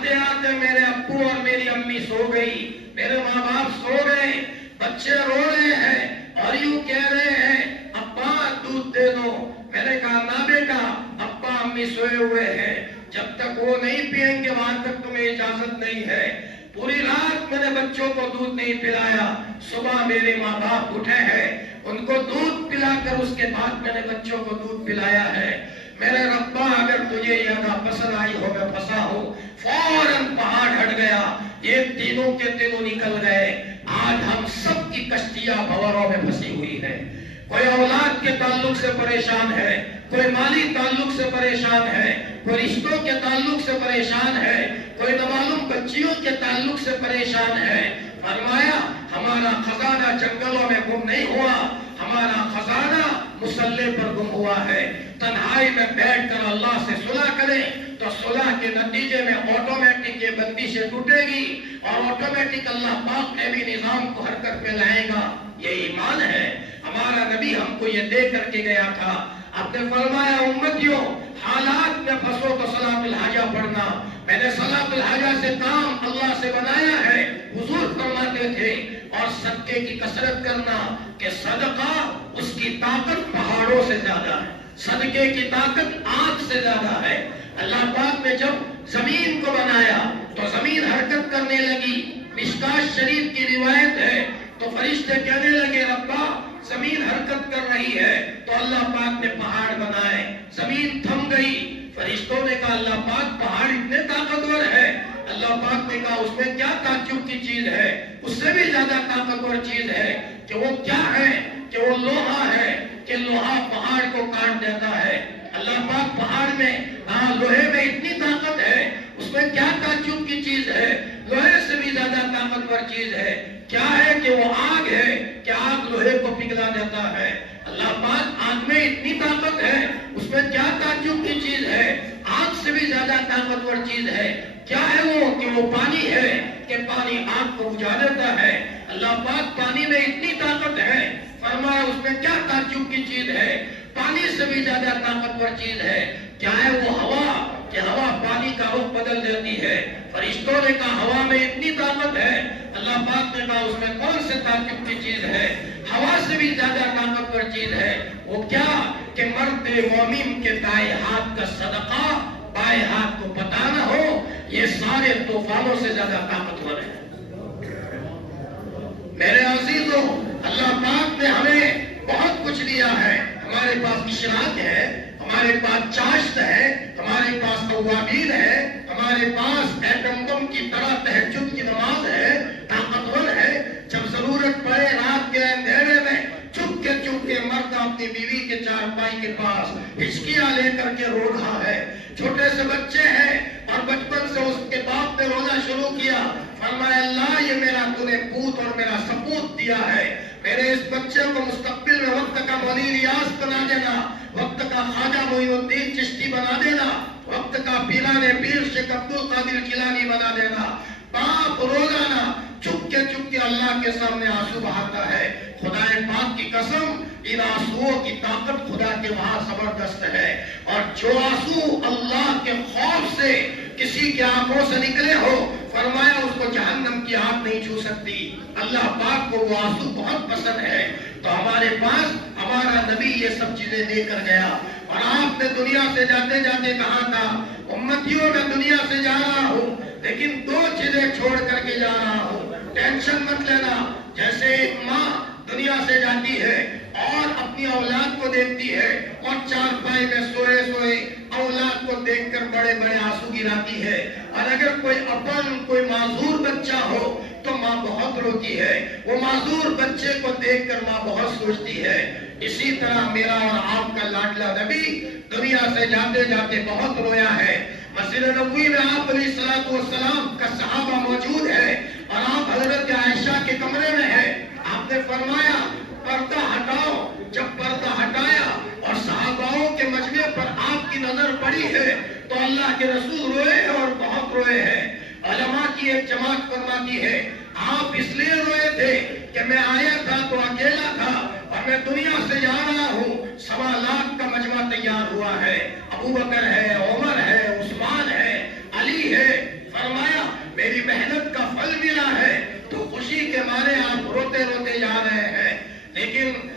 آتے آتے میرے ابو اور میری امی سو گئی، میرے ماں باپ سو گئے، بچے رو رہے ہیں اور یوں کہہ رہے ہیں ابا دودھ دے دو۔ میں نے کہا نہ بیٹا، ابا امی سوئے ہوئے ہیں، جب تک وہ نہیں پیئیں گے وہاں تک تمہیں اجازت نہیں ہے۔ پوری رات میں نے بچوں کو دودھ نہیں پلایا، صبح میرے ماں باپ اٹھے ہیں، ان کو دودھ پلا کر اس کے بعد میں نے بچوں کو دودھ پلایا ہے۔ میرے ربا اگر تجھے یہ ادا پسند آئی ہو میں پھنسا ہوں، فوراً پہاڑ ہٹ گیا، یہ تینوں کے تینوں نکل گئے۔ آج ہم سب کی کشتیاں بھنوروں میں پھنسی ہوئی ہے، کوئی اولاد کے تعلق سے پریشان ہے، کوئی مالی تعلق سے پریشان ہے، کوئی رشتوں کے تعلق سے پریشان ہے، کوئی نامعلوم بچیوں کے تعلق سے پریشان ہے۔ فرمایا ہمارا خزانہ جنگلوں میں گم نہیں ہوا، ہمارا خزانہ مسلح پر گم ہوا ہے۔ تنہائی میں بیٹھ کر اللہ سے صلح کریں تو صلح کے نتیجے میں آٹومیٹک یہ بندشیں ٹوٹے گی اور آٹومیٹک اللہ پاک نے بھی نظام کو حرکت میں لائے گا۔ یہ ایمان ہے۔ ہمارا نبی ہم کو یہ دے کر کے گیا تھا، آپ نے فرمایا امتیوں حالات میں پھنسو تو صلاۃ الحاجہ پڑھنا۔ میں نے صلاۃ الحاجہ سے کام اللہ سے بنایا ہے، حضور فرماتے تھے، اور صدقے کی کثرت کرنا کہ صدقہ اس کی طاقت پہاڑوں سے زیادہ ہے، صدقے کی طاقت آگ سے زیادہ ہے۔ اللہ پاک نے جب زمین کو بنایا تو زمین حرکت کرنے لگی۔ مشکات شریف کی روایت ہے تو فرشتے کہنے لگے ربا زمین حرکت کر رہی ہے، تو اللہ پاک نے پہاڑ بنائے، زمین تھم گئی۔ فرشتوں نے کہا اللہ پاک پہاڑ اتنے طاقتور ہے۔ اللہ پاک نے کہا اس میں کیا تعجب کی چیز ہے، اس سے بھی زیادہ طاقتور چیز ہے کہ وہ کیا ہے، کہ وہ لوہا ہے، کہ لوہا پہاڑ کو کاٹ دیتا ہے۔ اللہ پاک پہاڑ میں لوہے میں اتنی طاقت ہے، اس میں کیا تعجب کی چیز ہے، لوہے سے بھی زیادہ طاقتور چیز ہے۔ کیا ہے کہ وہ آگ ہے کہ آگ لوہے کو پگھلا دیتا ہے۔ اللہ پاک آگ میں اتنی طاقت ہے، اس میں کیا تعجب کی چیز ہے، آگ سے بھی زیادہ طاقتور چیز ہے۔ کیا ہے وہ کہ وہ پانی ہے کہ پانی آگ کو بجھا دیتا ہے۔ اللہ پاک پانی میں اتنی طاقت ہے، فرمایا اس میں کیا تعجب کی چیز ہے، پانی سے بھی زیادہ طاقتور چیز ہے۔ کیا ہے وہ ہوا کہ ہوا پانی کا رخ بدل دیتی ہے۔ فرشتوں نے کہا ہوا میں اتنی طاقت ہے۔ اللہ پاک نے کہا اس میں کون سے تعجب کی چیز ہے، ہوا سے بھی زیادہ طاقتور چیز ہے۔ وہ کیا کہ مرد مومن کے دائیں ہاتھ کا صدقہ بائیں ہاتھ کو پتہ نہ ہو، یہ سارے طوفانوں سے زیادہ طاقتور ہے۔ میرے عزیزوں، اللہ پاک نے ہمیں بہت کچھ دیا ہے۔ ہمارے پاس اشراق ہے، ہمارے پاس چاشت ہے، ہمارے پاس اوابین ہے، ہمارے پاس ایٹم بم کی طرح تہجد کی نماز ہے، طاقتور ہے۔ جب ضرورت پڑے رات کے اندھیرے میں چپ کے مرد اپنی بیوی کے چارپائی کے پاس ہچکیاں لے کر کے رو رہا ہے۔ چھوٹے سے بچے ہیں اور بچپن سے اس کے باپ نے رونا شروع کیا، فرمایا اللہ یہ میرا تو نے پوت اور میرا سپوت دیا ہے، میرے اس بچے کو مستقبل میں وقت کا ولی ریاض بنا دینا، وقت کا خواجہ معین الدین چشتی بنا دینا، وقت کا پیران پیر شیخ عبد القادر جیلانی بنا دینا۔ باپ روزانہ چپ کے اللہ کے سامنے آنسو بہاتا ہے۔ خدا پاک کی قسم ان آنسوؤں کی طاقت خدا کے وہاں زبردست ہے، اور جو آنسو اللہ کے خوف سے کسی کی آنکھوں سے نکلے ہو، فرمایا اس کو جہنم کی آگ نہیں چھو سکتی۔ اللہ پاک کو وہ آنسو بہت پسند ہے۔ تو ہمارے پاس ہمارا نبی یہ سب چیزیں دے کر گیا، اور آپ نے دنیا سے جاتے جاتے کہا تھا امتیوں میں دنیا سے جا رہا ہوں لیکن دو چیزیں چھوڑ کر کے جا رہا ہوں، ٹینشن مت لینا۔ جیسے ایک ماں دنیا سے جاتی ہے اور اپنی اولاد کو دیکھتی ہے اور چارپائی میں سوئے سوئے اولاد کو دیکھ کر بڑے بڑے آنسو گراتی ہے، اور اگر کوئی اپن کوئی معذور بچہ ہو تو ماں بہت روتی ہے، وہ معذور بچے کو دیکھ کر ماں بہت سوچتی ہے۔ اسی طرح میرا اور آپ کا لاڈلا نبی دنیا سے جاتے جاتے بہت رویا ہے۔ مسجد نبوی میں آپ علیہ الصلوۃ والسلام کا صحابہ موجود ہے اور آپ حضرت عائشہ کے کمرے میں ہیں۔ آپ نے فرمایا پردہ ہٹاؤ، جب پردہ ہٹایا اور صحاباؤں کے مجمع پر آپ کی نظر پڑی ہے تو اللہ کے رسول روئے ہیں اور بہت روئے ہیں۔ علماء کی ایک جماعت فرماتی ہے آپ اس لیے روئے تھے کہ میں آیا تھا تو اکیلا تھا اور میں دنیا سے جا رہا ہوں، 1.25 لاکھ کا مجمع تیار ہوا ہے، ابو بکر ہے، عمر ہے، عثمان ہے، علی ہے۔ فرمایا میری محنت کا پھل ملا ہے تو خوشی کے مارے آپ روتے روتے جا رہے ہیں، لیکن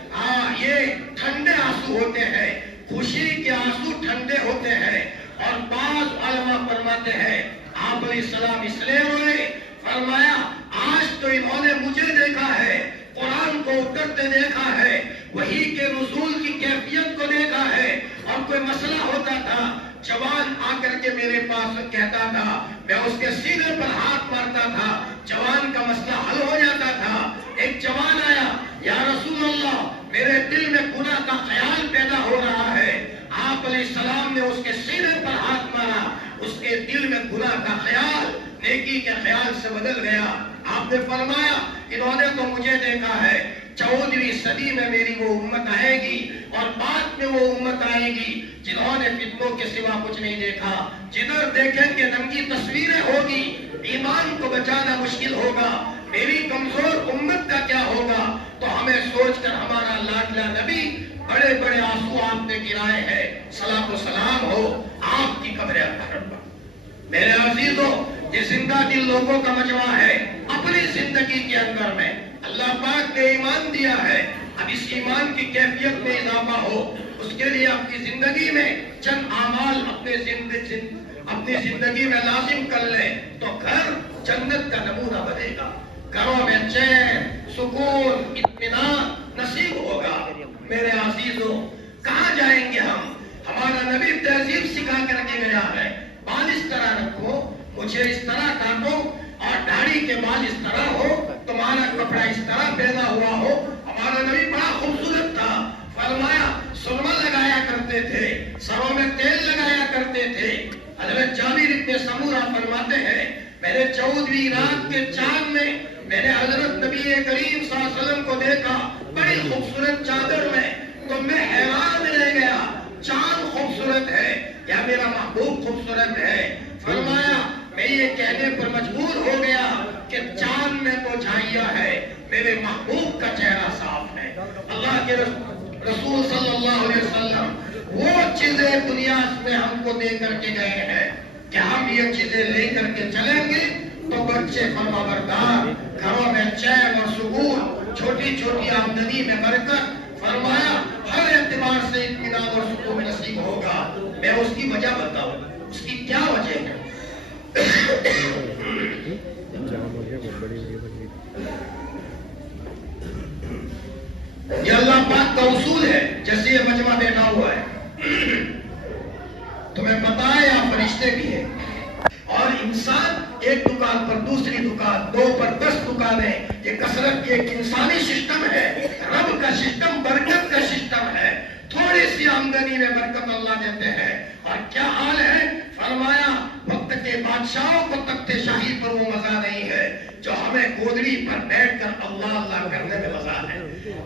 یہ ٹھنڈے آنسو ہوتے ہیں، خوشی کے آنسو ٹھنڈے ہوتے ہیں۔ اور بعض علماء فرماتے ہیں آپ علیہ السلام اس لیے روئے، فرمایا آج تو انہوں نے مجھے دیکھا ہے، قرآن کو اترتے دیکھا ہے، وحی کے نزول کی کیفیت کو دیکھا ہے، اور کوئی مسئلہ ہوتا تھا جوان آ کر کے میرے پاس کہتا تھا، میں اس کے سینے پر ہاتھ مارتا تھا، جوان کا مسئلہ حل ہو جاتا تھا۔ ایک جوان آیا، یا رسول اللہ میرے دل میں گناہ کا خیال پیدا ہو رہا ہے، آپ علیہ السلام نے اس کے سینے پر ہاتھ مارا، اس کے دل میں گناہ کا خیال نیکی کے خیال سے بدل گیا۔ آپ نے فرمایا انہوں نے تو مجھے دیکھا ہے، 14ویں صدی میں میری وہ امت آئے گی اور بعد میں وہ امت آئے گی جنہوں نے فتنوں کے سوا کچھ نہیں دیکھا، جدھر دیکھیں گے ننگی تصویریں ہوگی، ایمان کو بچانا مشکل ہوگا، میری کمزور امت کا کیا ہوگا؟ تو ہمیں سوچ کر ہمارا لاڈلا نبی بڑے بڑے آنسو آپ نے گرائے ہیں، صلاۃ و سلام ہو آپ کی قبر اطہر پر۔ میرے عزیزوں، یہ زندہ دل لوگوں کا مجمع ہے، اپنی زندگی کے اندر میں اللہ پاک نے ایمان دیا ہے، اب اس ایمان کی کیفیت میں اضافہ ہو، اس کے لیے اپنی زندگی میں چند اعمال اپنی زندگی میں لازم کر لیں تو گھر جنت کا نمونہ بنے گا، گھروں میں چین، سکون، اطمینان نصیب ہوگا۔ میرے عزیزوں، کہاں جائیں گے ہم؟ ہمارا نبی تہذیب سکھا کر کے گیا ہے، بال اس طرح رکھو، مجھے اس طرح کاٹو، اور داڑھی کے بال اس طرح ہو، تمہارا کپڑا اس طرح پہنا ہوا ہو۔ ہمارا نبی بڑا خوبصورت تھا، فرمایا سرما لگایا کرتے تھے، سروں میں تیل لگایا کرتے تھے۔ حضرت جابر ابن سمورہ فرماتے ہیں میں نے 14ویں رات کے چاند میں میں نے حضرت نبی کریم صلی اللہ علیہ وسلم کو دیکھا بڑی خوبصورت چادر میں، تو میں حیران رہ گیا، چاند خوبصورت ہے یا میرا محبوب خوبصورت ہے؟ فرمایا میں یہ کہنے پر مجبور ہو گیا کہ چاند میں تو جھائیاں ہے، میرے محبوب کا چہرہ صاف ہے۔ اللہ کے رسول صلی اللہ علیہ وسلم وہ چیزیں دنیا میں ہم کو دے کر کے گئے ہیں کہ ہم یہ چیزیں لے کر کے چلیں گے تو بچے فرما بردار، گھروں میں چین اور سکون، چھوٹی چھوٹی آمدنی میں برکت، فرمایا ہر اعتبار سے اطمینان اور سکون نصیب ہوگا۔ میں اس کی وجہ بتاؤں، اس کی کیا وجہ ہے؟ یہ اللہ پاک کا اصول ہے، جیسے یہ مجمع بیٹھا ہوا ہے، تمہیں پتا ہے یہاں فرشتے بھی ہیں، اور انسان ایک دکان پر دوسری دکان، 2 پر 10 دکانیں، یہ کثرت ایک انسانی سسٹم ہے، رب کا سسٹم برکت کا سسٹم ہے، تھوڑی سی آمدنی میں برکت اللہ دیتے ہیں۔ اور کیا حال ہے؟ فرمایا وقت کے بادشاہوں کو تخت شاہی پر وہ مزہ نہیں ہے جو ہمیں گودڑی پر بیٹھ کر اللہ اللہ کرنے میں مزہ ہے۔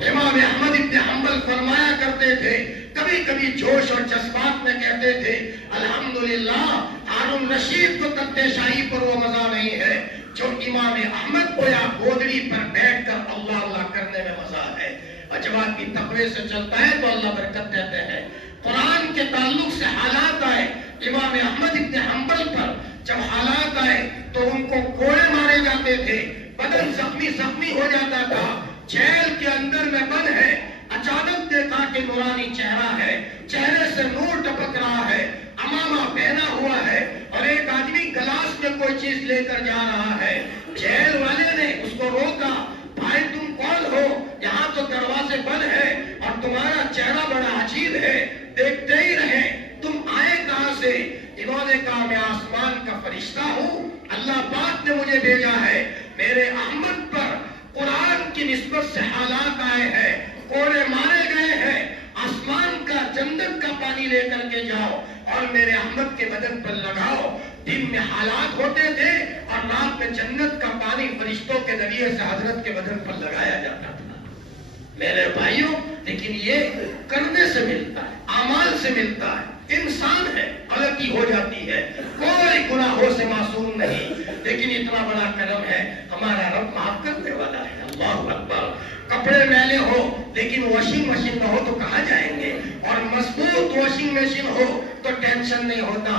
امام احمد ابن حنبل فرمایا کرتے تھے، کبھی کبھی جوش اور جذبات میں کہتے تھے الحمدللہ ہارون رشید کو تخت شاہی پر وہ مزہ نہیں ہے جو امام احمد کو یا گودڑی پر بیٹھ کر اللہ اللہ کرنے میں مزہ ہے۔ اور جب آدمی تقوی سے چلتا ہے تو اللہ برکت دیتے ہیں۔ قرآن کے تعلق سے حالات آئے امام احمد ابن حنبل پر، جب حالات آئے تو ان کو کوڑے مارے جاتے تھے، بدن زخمی ہو جاتا تھا، جیل کے اندر میں بند ہے، اچانک دیکھا کہ نورانی چہرہ ہے، چہرے سے نور ٹپک رہا ہے، امامہ پہنا ہوا ہے، اور ایک آدمی گلاس میں کوئی چیز لے کر جا رہا ہے۔ جیل والے نے اس کو روکا، بھائی تم کون ہو؟ یہاں تو دروازے بند ہے اور تمہارا چہرہ بڑا عجیب ہے، دیکھتے ہی رہے، تم آئے کہاں سے؟ انہوں نے کہا میں آسمان کا فرشتہ ہوں، اللہ پاک نے مجھے بھیجا ہے، میرے احمد پر قرآن کی نسبت سے حالات آئے ہیں، کوڑے مارے گئے ہیں، آسمان کا جنت کا پانی لے کر کے جاؤ اور میرے احمد کے بدن پر لگاؤ۔ دن میں حالات ہوتے تھے اور رات میں جنت کا پانی فرشتوں کے ذریعے سے حضرت کے بدن پر لگایا جاتا تھا۔ میرے بھائیوں، لیکن یہ کرنے سے ملتا ہے، اعمال سے ملتا ہے، انسان ہے، غلطی ہو جاتی ہے، کوئی گناہوں سے معصوم نہیں، لیکن اتنا بڑا کرم ہے ہمارا رب معاف کرنے والا ہے۔ اللہ اکبر۔ کپڑے میلے ہو لیکن واشنگ مشین نہ ہو تو کہاں جائیں گے؟ اور مضبوط واشنگ مشین ہو تو ٹینشن نہیں ہوتا،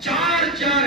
4-4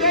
2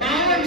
52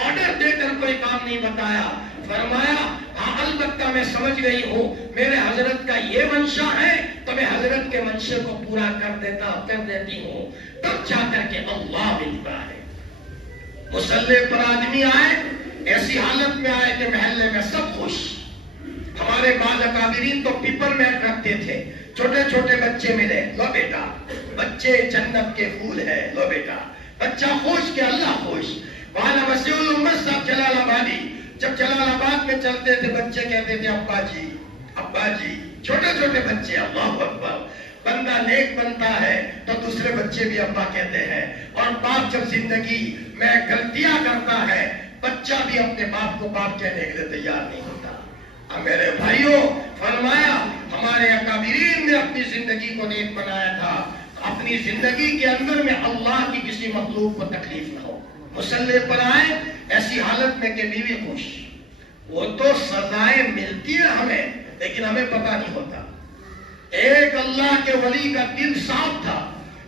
آرڈر دے کر کوئی کام نہیں بتایا. فرمایا ہاں البتہ میں سمجھ گئی ہوں میرے حضرت کا یہ منشا ہے تو میں حضرت کے منشے کو پورا کر دیتی ہوں. تب جا کر کے اللہ ملتا ہے. مصلی پر آدمی آئے، ایسی حالت میں آئے کہ محلے میں سب خوش. ہمارے بعض اکابرین تو پیپر میں رکھتے تھے، چھوٹے چھوٹے بچے ملے، لو بیٹا بچے جنت کے پھول ہے، لو بیٹا بچہ خوش کہ اللہ خوش. وانا مسیح الامت صاحب جلال آبادی جب جلال آباد میں چلتے تھے بچے کہتے تھے ابا جی ابا جی، چھوٹے چھوٹے بچے. اللہ اکبر. بندہ نیک بنتا ہے تو دوسرے بچے بھی ابا کہتے ہیں. اور باپ جب زندگی میں غلطیاں کرتا ہے بچہ بھی اپنے باپ کو باپ کہنے کے لیے تیار نہیں ہوتا. میرے بھائیوں فرمایا ہمارے اکابرین نے اپنی زندگی کو نیک بنایا تھا. اپنی زندگی کے اندر میں اللہ کی کسی مخلوق کو تکلیف نہ ہو. مصلی پر آئے ایسی حالت میں کہ بیوی خوش. وہ تو سزائیں ملتی ہیں ہمیں لیکن ہمیں پتہ نہیں ہوتا. ایک اللہ کے ولی کا دل صاف تھا.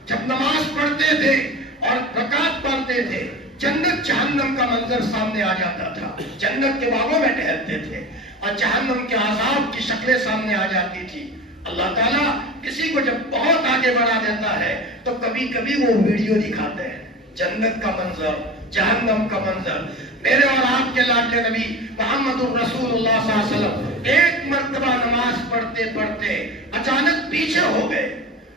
جب نماز پڑھتے تھے اور رکعت پڑھتے تھے جنت جہنم کا منظر سامنے آ جاتا تھا. جنت کے باغوں میں ٹہلتے تھے اور جہنم کے عذاب کی شکلیں سامنے آ جاتی تھی. اللہ تعالیٰ کسی کو جب بہت آگے بڑھا دیتا ہے تو کبھی کبھی وہ ویڈیو دکھاتے ہیں، جنت کا منظر، جہنم کا منظر. میرے اور آپ کے لاڈلے نبی محمد الرسول اللہ صلی اللہ علیہ وسلم ایک مرتبہ نماز پڑھتے پڑھتے اچانک پیچھے ہو گئے،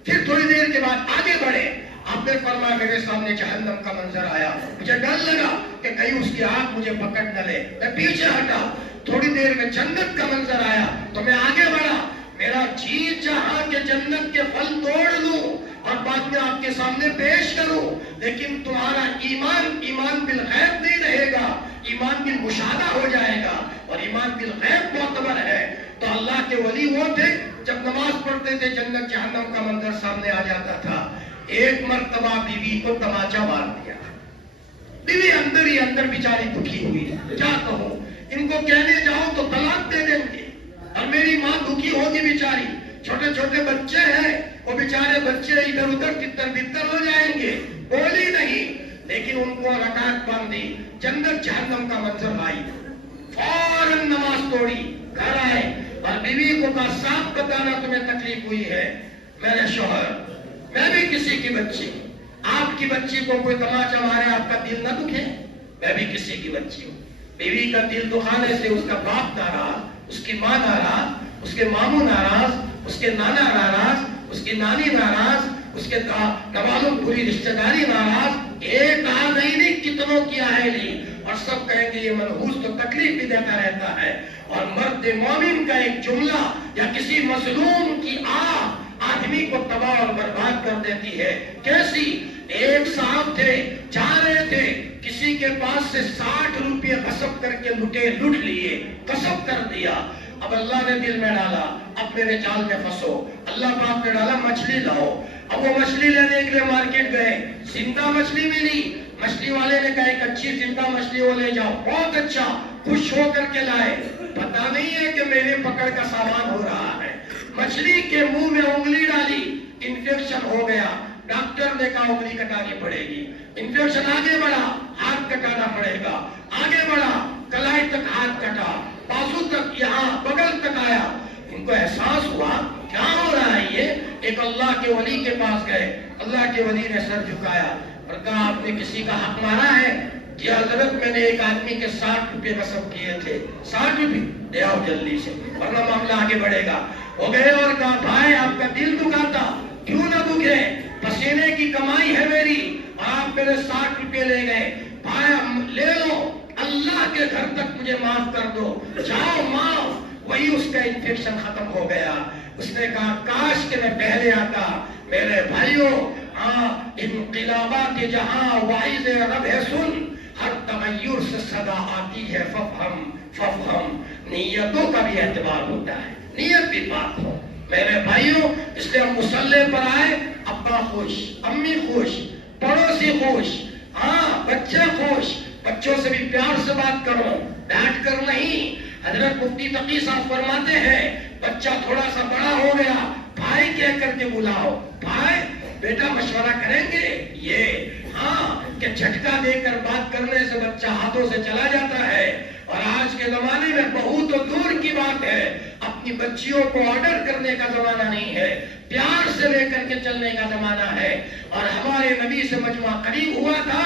پھر تھوڑی دیر کے بعد آگے بڑھے. آپ نے فرمایا میرے سامنے جہنم کا منظر آیا، مجھے ڈر لگا کہ کہیں اس کی آنکھ مجھے پکڑ نہ لے. میں پیچھے ہٹا، تھوڑی دیر میں جنت کا منظر آیا تو میں آگے بڑھا. میرا جی چاہا کہ جنت کے پھل توڑ لوں اور بعد میں آپ کے سامنے پیش کروں، لیکن تمہارا ایمان بالغیب نہیں رہے گا، ایمان بالمشاہدہ ہو جائے گا اور ایمان بالغیب معتبر ہے. تو اللہ کے ولی وہ تھے جب نماز پڑھتے تھے جنت جہنم کا منظر سامنے آ جاتا تھا. ایک مرتبہ بیوی کو تماچا مار دیا. بیوی اندر ہی اندر بیچاری دکھی ہوئی. کیا کہوں، ان کو کہنے جاؤ تو طلاق دے دیں گے اور میری ماں دکھی ہوگی بیچاری. چھوٹے چھوٹے بچے ہیں، وہ بیچارے بچے ادھر ادھر تتر بتر ہو جائیں گے. بولی نہیں لیکن ان کو رکعت باندھی، جنت جہنم کا منظر آئی، فوراً نماز توڑی، گھر آئے اور بیوی کو کہا صاف بتانا تمہیں تکلیف ہوئی ہے. میرے شوہر میں بھی کسی کی بچی ہوں، آپ کی بچی کو کوئی تماچا مارے آپ کا دل نہ دکھے؟ میں بھی کسی کی بچی ہوں. بیوی کا دل دکھانے سے اس کا باپ ناراض، اس کی ماں ناراض، اس کے ماموں ناراض، اس کے نانا ناراض، اس کی نانی ناراض، اس کے نوالوں پوری رشتہ داری ناراض. ایک نہیں کتنوں کی آہلی اور سب کہیں گے یہ منحوس تو تکلیف بھی دیتا رہتا ہے. اور مرد مومن کا ایک جملہ یا کسی مظلوم کی آدمی کو تباہ اور برباد کر دیتی ہے. کیسی؟ ایک صاحب تھے، جا رہے تھے، کسی کے پاس سے 60 روپے غصب کر کے لٹ لیے، غصب کر دیا. اب اللہ نے دل میں ڈالا اب میرے جال میں پھنسو. اللہ پاک نے ڈالا مچھلی لاؤ. اب وہ مچھلی لینے کے لیے مارکیٹ گئے، زندہ مچھلی ملی. مچھلی والے نے کہا ایک اچھی زندہ مچھلی وہ لے جاؤ. بہت اچھا، خوش ہو کر کے لائے. پتا نہیں ہے کہ میرے پکڑ کا سامان ہو رہا ہے. مچھلی کے منہ میں انگلی ڈالی، انفیکشن ہو گیا. ڈاکٹر نے کہا انگلی کٹانی پڑے گی. انفیکشن آگے بڑھا، ہاتھ کٹانا پڑے گا. آگے بڑھا، کلائی تک ہاتھ کٹا، بازو تک، یہاں بغل تک آیا. ان کو احساس ہوا کیا ہو رہا ہے یہ. ایک اللہ کے ولی کے پاس گئے. اللہ کے ولی نے سر جھکایا اور کہا آپ نے کسی کا حق مارا ہے؟ جی حضرت میں نے ایک آدمی کے 60 روپے غصب کیے تھے. 60 روپے دے آؤ جلدی سے ورنہ معاملہ آگے بڑھے گا. وہ گئے اور کہا بھائی آپ کا دل دکھاتا، کیوں نہ دکھے، پسینے کی کمائی ہے میری اور آپ میرے 60 روپے لے گئے. بھائی لے لو، اللہ کے گھر تک مجھے معاف کر دو، جاؤ معاف. وہی اس کا انفیکشن ختم ہو گیا. اس نے کہا کاش کہ میں پہلے آتا. میرے بھائیوں انقلابات جہاں واعظ رب ہے سن، ہر تغیر سے صدا آتی ہے ففہم. نیتوں کا بھی اعتبار ہوتا ہے، نیت بھی بات ہو. میرے بھائیوں اس لیے ہم مصلی پر آئے، ابا خوش، امی خوش، پڑوسی خوش، بچے خوش. بچوں سے بھی پیار سے بات کرو، ڈانٹ کر نہیں. حضرت مفتی تقی صاحب فرماتے ہیں بچہ تھوڑا سا بڑا ہو گیا، بھائی کہہ کر کے بلاؤ. بھائی بیٹا مشورہ کریں گے، یہ ہاں کہ جھٹکا دے کر بات کرنے سے بچہ ہاتھوں سے چلا جاتا ہے. اور آج کے زمانے میں بہت تو دور کی بات ہے، اپنی بچیوں کو آرڈر کرنے کا زمانہ نہیں ہے، پیار سے لے کر کے چلنے کا زمانہ ہے. اور ہمارے نبی سے مجمع قریب ہوا تھا،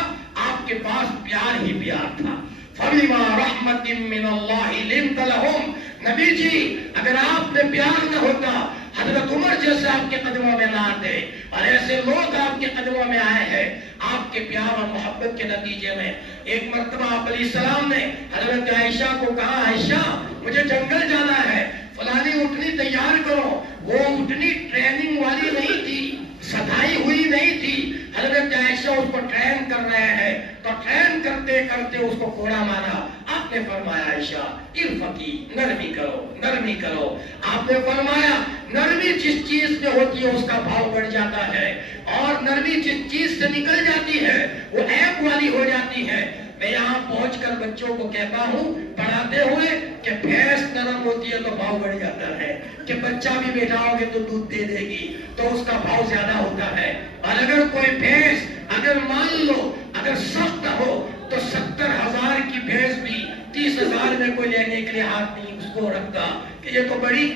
آپ کے پاس پیار ہی پیار تھا. فَبِمَا رَحْمَةٍ مِّنَ اللَّهِ لِنْتَ لَهُمْ. نبی جی اگر آپ میں پیار نہ ہوتا، حضرت عمر جیسے آپ کے قدموں میں نہ آتے، اور ایسے لوگ آپ کے قدموں میں آئے ہیں آپ کے پیار اور محبت کے نتیجے میں. ایک مرتبہ آپ علیہ السلام نے حضرت عائشہ کو کہا، عائشہ مجھے جنگل جانا ہے، فلانی اٹھنی تیار کرو. وہ اٹھنی ٹریننگ والی نہیں تھی، سدائی ہوئی نہیں تھی. حضرت عائشہ اس کو ٹرین کر رہے ہیں، تو ٹرین کرتے کرتے اس کو کوڑا مارا. آپ نے فرمایا عائشہ ارفقی، نرمی کرو نرمی کرو. آپ نے فرمایا نرمی جس چیز میں ہوتی ہے اس کا بھاؤ بڑھ جاتا ہے، اور نرمی جس چیز سے نکل جاتی ہے وہ عیب والی ہو جاتی ہے. میں یہاں پہنچ کر بچوں کو کہتا ہوں پڑھاتے ہوئے کہ بھینس نرم ہوتی ہے تو بھاؤ بڑھ جاتا ہے، کہ بچہ بھی بیٹھاؤ گے تو دودھ دے دے گی تو اس کا بھاؤ زیادہ ہوتا ہے. اور اگر کوئی بھینس اگر مان لو اگر سخت ہو تو 70,000 کی بھینس بھی 30,000 میں کوئی لینے کے لیے ہاتھ نہیں اس کو رکھتا کہ یہ تو بڑی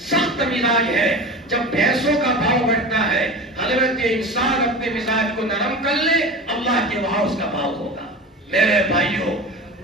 سخت مزاج ہے. جب بھینسوں کا بھاؤ بڑھتا ہے، حضرت انسان اپنے مزاج کو نرم کر لے، اللہ کے وہاں اس کا بھاؤ ہوگا. میرے بھائیوں،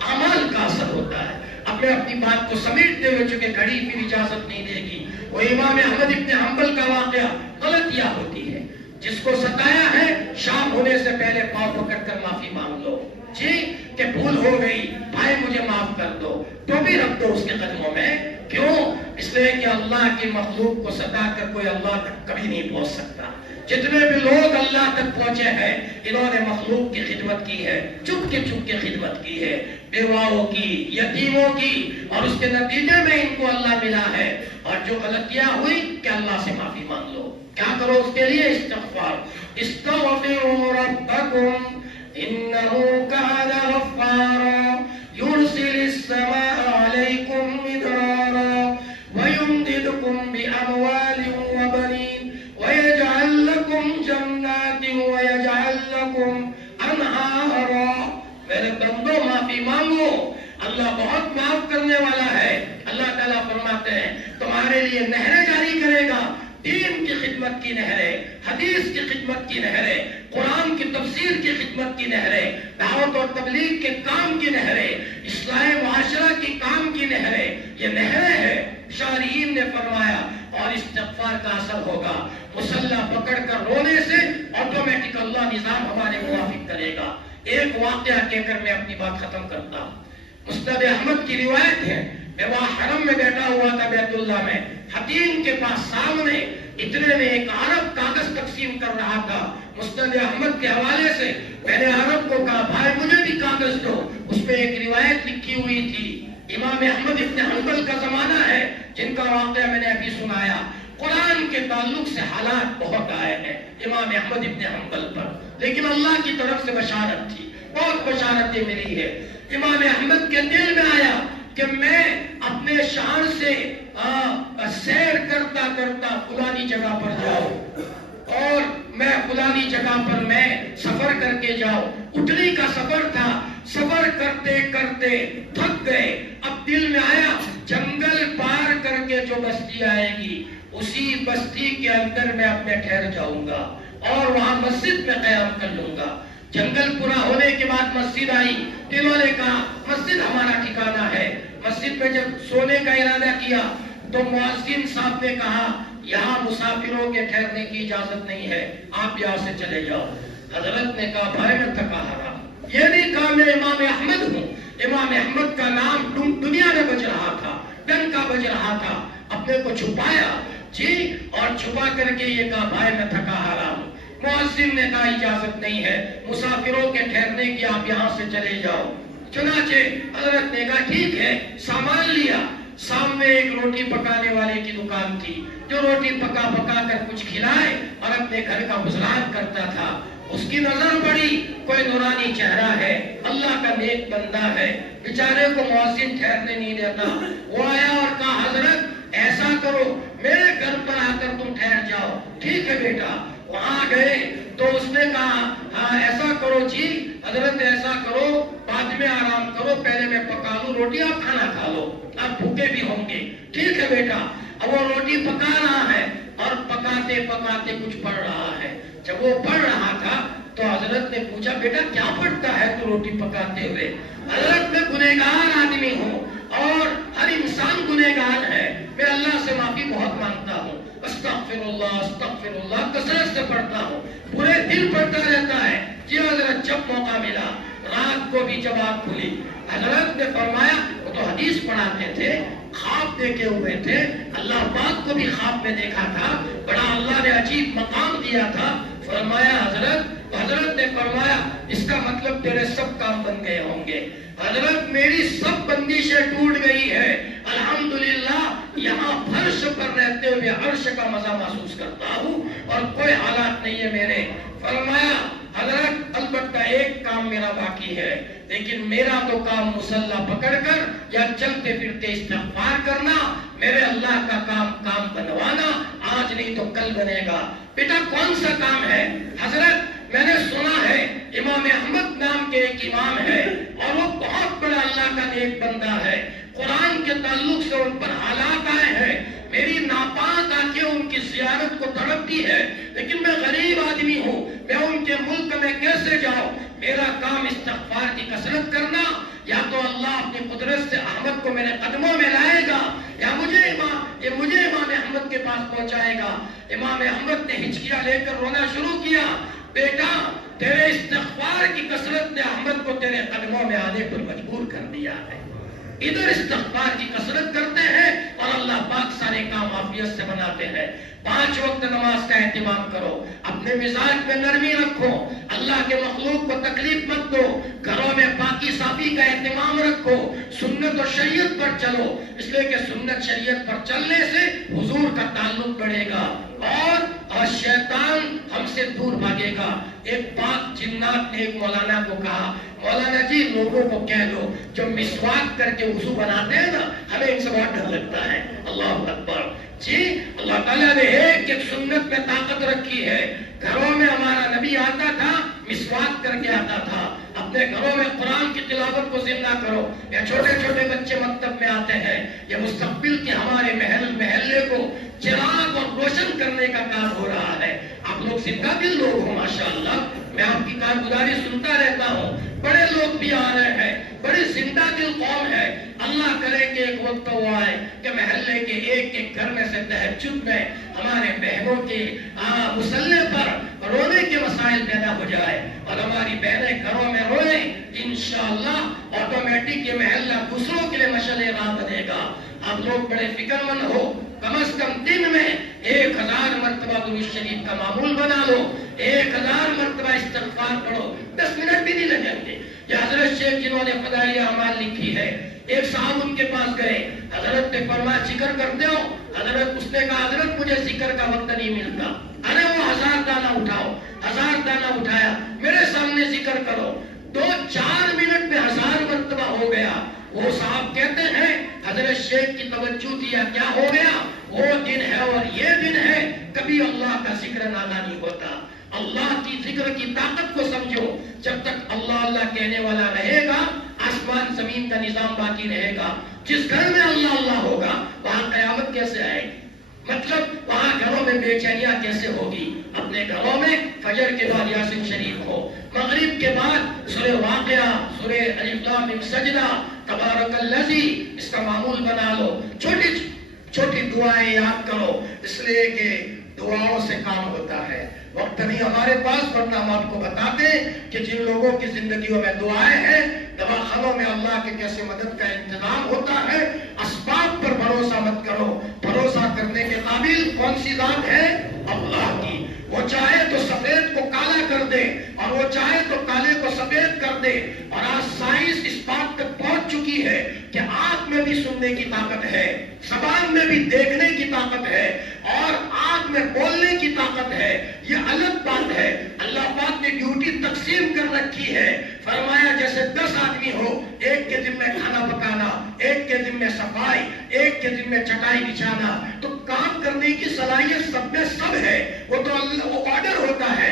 عمل کا اثر ہوتا ہے. اب میں اپنی بات کو سمیٹتے ہوئے چونکہ گھڑی پھر اجازت نہیں دے گی، وہ امام احمد ابن حنبل کا واقعہ غلطیاں ہوتی ہے. جس کو ستایا ہے شام ہونے سے پہلے پاؤں پکڑ کر معافی مانگ لو، جی کہ بھول ہو گئی بھائی مجھے معاف کر دو، تو بھی رکھ دو اس کے قدموں میں. کیوں؟ اس لیے کہ اللہ کی مخلوق کو ستا کر کوئی اللہ تک کبھی نہیں پہنچ سکتا. جتنے بھی لوگ اللہ تک پہنچے ہیں انہوں نے مخلوق کی خدمت کی ہے، چپ کے خدمت کی ہے، بیواؤں کی، یتیموں کی، اور اس کے نتیجے میں ان کو اللہ ملا ہے. اور جو غلطیاں ہوئی کہ اللہ سے معافی مانگ لو. کیا کرو اس کے لیے؟ استغفار. استغفروا ربکم انہ کان غفارا یرسل السماء علیکم مدرارا ویمددکم باموال وبنین وَيَجْعَلْ لَكُمْ جَنَّاتٍ وَيَجْعَلْ لَكُمْ أَنْهَارًا. میرے بندو معافی مانگو، اللہ بہت معاف کرنے والا ہے. اللہ تعالیٰ فرماتے ہیں تمہارے لیے نہریں جاری کرے گا، دین کی خدمت کی نہریں، حدیث کی خدمت کی نہریں، قرآن کی تفسیر کی خدمت کی نہریں، دعوت اور تبلیغ کے کام کی نہریں، اصلاح معاشرہ کی کام کی نہریں. یہ نہریں ہیں. شارعین نے فرمایا اور استغفار کا اثر ہوگا. مسلح پکڑ کر رونے سے آٹومیٹک اللہ نظام ہمارے موافق کرے گا. ایک واقعہ کہہ کر میں اپنی بات ختم کرتا ہوں. مسند احمد کی روایت ہے، میں وہاں حرم میں بیٹھا ہوا تھا بیت اللہ میں، حتیم کے پاس سامنے اتنے میں ایک عرب کاغذ تقسیم کر رہا تھا مسند احمد کے حوالے سے. میں نے عرب کو کہا بھائی مجھے بھی کاغذ دو. اس پہ ایک روایت لکھی ہوئی تھی، امام احمد ابن حنبل کا زمانہ ہے جن کا واقعہ میں نے ابھی سنایا. قرآن کے تعلق سے حالات بہت آئے ہیں امام احمد ابن حنبل پر، لیکن اللہ کی طرف سے بشارت تھی، بہت بشارتیں ملی ہے. امام احمد کے دل میں آیا کہ میں اپنے شان سے سیر کرتا کرتا فلانی جگہ پر جاؤں، اور میں فلانی جگہ پر میں سفر کر کے جاؤں. اٹھنے کا سفر تھا، سفر کرتے کرتے تھک گئے. اب دل میں آیا جنگل پار کر کے جو بستی آئے گی اسی بستی کے اندر میں اپنے ٹھہر جاؤں گا اور وہاں مسجد میں قیام کر لوں گا. جنگل پورا ہونے کے بعد مسجد آئی. انہوں نے کہا مسجد ہمارا ٹھکانہ ہے. مسجد میں جب سونے کا ارادہ کیا تو مؤذن صاحب نے کہا یہاں مسافروں کے ٹھہرنے کی اجازت نہیں ہے، آپ یہاں سے چلے جاؤ. حضرت نے کہا بھائی میں تھکا ہارا. یہ نہیں کہا میں امام احمد ہوں. امام احمد کا نام دنیا میں بج رہا تھا، ڈنکا بج رہا تھا. اپنے کو چھپایا جی، اور چھپا کر کے یہ کہا بھائی میں تھکا ہارا ہوں. مؤذن نے کہا اجازت نہیں ہے مسافروں کے ٹھہرنے کی، آپ یہاں سے چلے جاؤ. چنانچہ حضرت نے کہا ٹھیک ہے، سامان لیا. سامنے ایک روٹی پکانے والے کی دکان تھی جو روٹی پکا پکا کر کچھ کھلائے اور اپنے گھر کا گزران کرتا تھا. اس کی نظر پڑی کوئی نورانی چہرہ ہے، اللہ کا نیک بندہ ہے، بیچارے کو مؤذن ٹھہرنے نہیں دیتا. وہ آیا اور کہا حضرت ایسا کرو میرے گھر پر آ کر تم ٹھہر جاؤ. ٹھیک ہے بیٹا. وہاں گئے تو اس نے کہا ہاں ایسا کرو جی حضرت ایسا کرو، بعد میں آرام کرو، پہلے میں پکا لوں روٹی، آپ کھانا کھا لو، آپ بھوکے بھی ہوں گے۔ ٹھیک ہے بیٹا۔ اب وہ روٹی پکا رہا ہے اور پکاتے پکاتے کچھ پڑھ رہا ہے۔ جب وہ پڑھ رہا تھا تو حضرت نے پوچھا بیٹا کیا پڑھتا ہے تو روٹی پکاتے ہوئے؟ حضرت میں گنہگار آدمی ہوں اور ہر انسان گنہگار ہے، میں اللہ سے معافی بہت مانگتا ہوں، استغفر اللہ کثرت سے پڑھتا ہوں، پورے دن پڑھتا رہتا ہے۔ جی حضرت جب موقع ملا، رات کو بھی جب آنکھ کھلی، حضرت نے فرمایا، وہ تو حدیث پڑھاتے تھے، خواب دیکھے ہوئے تھے، اللہ پاک کو بھی خواب میں دیکھا تھا، بڑا اللہ نے عجیب مقام دیا تھا۔ فرمایا حضرت نے فرمایا اس کا مطلب تیرے سب کام بن گئے ہوں گے۔ حضرت میری سب بندشیں ٹوٹ گئی ہے، الحمدللہ یہاں فرش پر رہتے ہوئے عرش کا مزہ محسوس کرتا ہوں اور کوئی حالات نہیں ہے میرے۔ فرمایا حضرت البتہ ایک کام میرا باقی ہے، لیکن میرا تو کام مصلی پکڑ کر یا چلتے پھرتے استغفار کرنا، میرے اللہ کا کام بنوانا، آج نہیں تو کل بنے گا۔ بیٹا کون سا کام ہے؟ حضرت میں نے سنا ہے امام احمد نام کے ایک امام ہے اور وہ بہت بڑا اللہ کا نیک بندہ ہے، قرآن کے تعلق سے ان پر حالات آئے ہیں، میری ناپاک آنکھیں ان کی زیارت کو تڑپتی ہے، لیکن میں غریب آدمی ہوں، میں ان کے ملک میں کیسے جاؤں؟ میرا کام استغفار کی کثرت کرنا، یا تو اللہ اپنی قدرت سے احمد کو میرے قدموں میں لائے گا یا مجھے امام احمد کے پاس پہنچائے گا۔ امام احمد نے ہچکیاں لے کر رونا شروع کیا، بیٹا تیرے استغفار کی کثرت نے احمد کو تیرے قدموں میں آنے پر مجبور کر دیا ہے۔ ادھر استغفار کی کثرت کرتے ہیں اور اللہ پاک سارے کام عافیت سے بناتے ہیں۔ 5 وقت نماز کا اہتمام کرو، اپنے مزاج میں نرمی رکھو، اللہ کے مخلوق کو تکلیف مت دو، گھروں میں پاکی صافی کا اہتمام رکھو، سنت و شریعت پر چلو، اس لیے کہ سنت شریعت پر چلنے سے حضور کا تعلق بڑھے گا اور شیطان ہم سے دور بھاگے گا۔ ایک پاک جنات نے ایک مولانا کو کہا، مولانا جی لوگوں کو کہہ دو جو مسواک کر کے وضو بناتے ہیں نا، ہمیں ان سے بہت ڈر لگتا ہے۔ اللہ اکبر جی، اللہ تعالیٰ نے ایک سنت میں طاقت رکھی ہے۔ گھروں میں ہمارا نبی آتا تھا، مسواک کر کے آتا تھا۔ اپنے گھروں میں قرآن کی تلاوت کو زندہ کرو۔ یا چھوٹے چھوٹے بچے مکتب میں آتے ہیں، یہ مستقبل کے ہمارے محلے کو چراغ اور روشن کرنے کا کام ہو رہا ہے۔ آپ لوگ زندہ دل لوگ ہو ماشاءاللہ، میں آپ کی کارگزاری سنتا رہتا ہوں، بڑے لوگ بھی آ رہے ہیں، بڑی زندہ دل قوم ہے۔ اللہ کرے کہ ایک وقت وہ آئے کہ محلے کے ایک ایک گھر میں سے تہجد میں ہمارے بہنوں کے مصلے پر رونے کے مسائل پیدا ہو جائے اور ہماری بہنیں گھروں میں روئیں، انشاءاللہ آٹومیٹک یہ محلہ دوسروں کے لیے مشعل راہ بنے گا۔ آپ لوگ بڑے فکر مند ہو، کم از کم دن میں 1000 مرتبہ درود شریف کا معمول بنا لو، 1000 مرتبہ استغفار پڑھو، 10 منٹ بھی نہیں لگیں گے۔ یہ حضرت شیخ جنہوں نے فضائل اعمال لکھی ہے، ایک صاحب ان کے پاس گئے، حضرت نے فرمایا ذکر کرتے ہو؟ حضرت اس نے کہا حضرت مجھے ذکر کا وقت نہیں ملتا۔ ارے وہ 1000 دانہ اٹھاؤ، 1000 دانہ اٹھایا، میرے سامنے ذکر کرو، 2-4 منٹ میں 1000 مرتبہ ہو گیا۔ وہ صاحب کہتے ہیں حضرت شیخ کی توجہ دیا، کیا ہو گیا؟ وہ دن ہے اور یہ دن ہے، کبھی اللہ کا ذکر نالا نہیں ہوتا۔ اللہ کی ذکر کی طاقت کو سمجھو، جب تک اللہ اللہ کہنے والا رہے گا، آسمان زمین کا نظام باقی رہے گا۔ جس گھر میں اللہ اللہ ہوگا وہاں قیامت کیسے آئے گی؟ مطلب وہاں گھروں میں بے چینیاں کیسے ہوگی؟ اپنے گھروں میں فجر کے بعد یاسین شریف ہو، مغرب کے بعد سورہ واقعہ، سورہ الف لام میم سجدہ، تبارک الذی، اس کا معمول بنا لو، چھوٹی چھوٹی دعائیں یاد کرو، اس لیے کہ دعاؤں سے کام ہوتا ہے۔ وقت نہیں ہمارے پاس، ورنہ ہم آپ کو بتاتے کہ جن لوگوں کی زندگیوں میں دعائیں ہیں، دواخانوں میں اللہ کے کیسے مدد کا انتظام ہوتا ہے۔ اسباب پر بھروسہ مت کرو، بھروسہ کرنے کے قابل کون سی ذات ہے؟ اللہ کی۔ وہ چاہے تو سفید کو کالا کر دے اور وہ چاہے تو کالے کو سفید کر دے۔ اور آج سائنس اس بات تک پہنچ چکی ہے کہ آنکھ میں بھی سننے کی طاقت ہے، زبان میں بھی دیکھنے کی طاقت ہے اور آنکھ میں بولنے کی طاقت ہے۔ یہ الگ بات ہے، اللہ پاک نے ڈیوٹی تقسیم کر رکھی ہے۔ فرمایا جیسے 10 آدمی ہو، ایک کے ذمہ کھانا پکانا، ایک کے ذمہ صفائی، ایک کے ذمہ چٹائی بچھانا، تو کام کرنے کی صلاحیت سب میں سب ہے۔ وہ تو اللہ وہ آرڈر ہوتا ہے،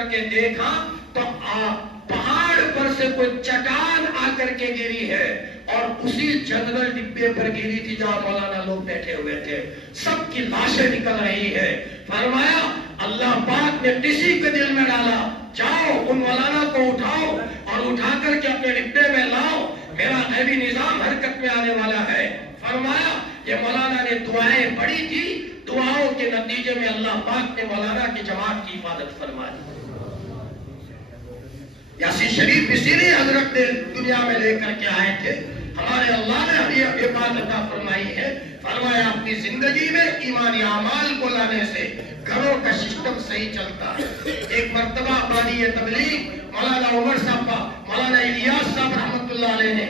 کر کے دیکھا تو پہاڑ پر سے کوئی چٹان آ کر کے گری ہے اور اسی جنرل ڈبے پر گری تھی جہاں مولانا لوگ بیٹھے ہوئے تھے. سب کی لاشیں نکل رہی ہے. فرمایا اللہ پاک نے کسی کے دل میں ڈالا جاؤ ان مولانا کو اٹھاؤ اور اٹھا کر کے اپنے ڈبے میں لاؤ, میرا غیبی نظام حرکت میں آنے والا ہے. فرمایا یہ مولانا نے دعائیں پڑھی تھی, دعاؤں کے نتیجے میں اللہ پاک نے مولانا کی جماعت کی حفاظت فرمائی. یاسین شریف اسی لیے حضرت نے دنیا میں لے کر کے آئے تھے. ہمارے اللہ نے یہ بات عطا فرمائی ہے. فرمایا اپنی زندگی میں ایمانی اعمال کو لانے سے گھروں کا سسٹم صحیح چلتا ہے. ایک مرتبہ بانی تبلیغ مولانا عمر صاحب, مولانا الیاس صاحب رحمت اللہ علیہ نے